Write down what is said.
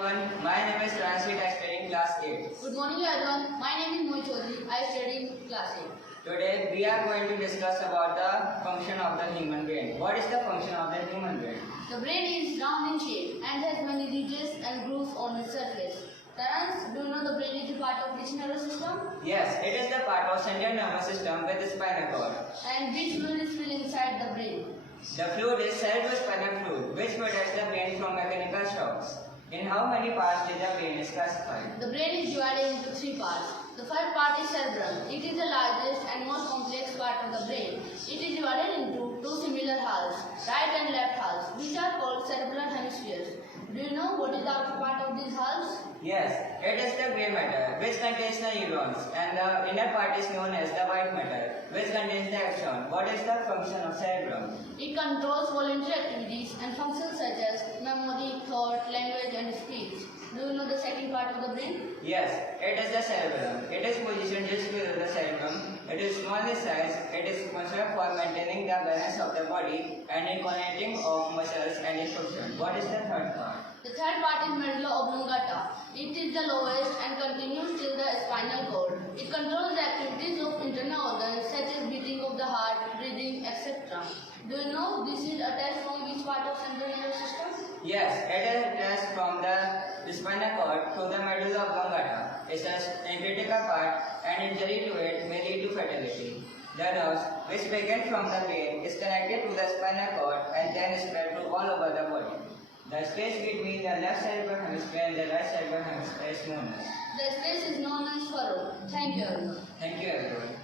My name is Transit. I study in class 8. Good morning everyone. My name is Mohit Chaudhary. I study in class 8. Today we are going to discuss about the function of the human brain. What is the function of the human brain? The brain is round in shape and has many ridges and grooves on its surface. Terence, do you know the brain is a part of which nervous system? Yes, it is the part of central nervous system with the spinal cord. And which fluid is filled inside the brain? The fluid is cerebrospinal fluid, which protects the brain from mechanical shocks. In how many parts is the brain is classified? The brain is divided into three parts. The first part is cerebrum. It is the largest and most complex part of the brain. It is divided into two similar halves, right and left halves, which are called cerebral hemispheres. Do you know what is the outer part of these halves? Yes, it is the grey matter, which contains the neurons, and the inner part is known as the white matter, which contains the axon. What is the function of cerebrum? It controls voluntary activities and functions such as memory, thought, language and speech. Do you know the second part of the brain? Yes, it is the cerebellum. It is positioned just below the cerebrum. It is small in size. It is responsible for maintaining the balance of the body and in connecting of muscles and instruction. What is the third part? The third part is medulla oblongata. It is the lowest and continues till the spinal cord. It controls the activities of internal organs such as beating of the heart, breathing, etc. Do you know this is attached from which part of central nervous system? Yes, it is attached from the spinal cord to the medulla oblongata. It is a critical part and injury to it may lead to fatality. The nerves, which begin from the brain, is connected to the spinal cord and then spread to all over the body. The space between the left cerebral hemisphere and the right cerebral hemisphere is known as. The space is known as furrow. Thank you everyone. Thank you everyone.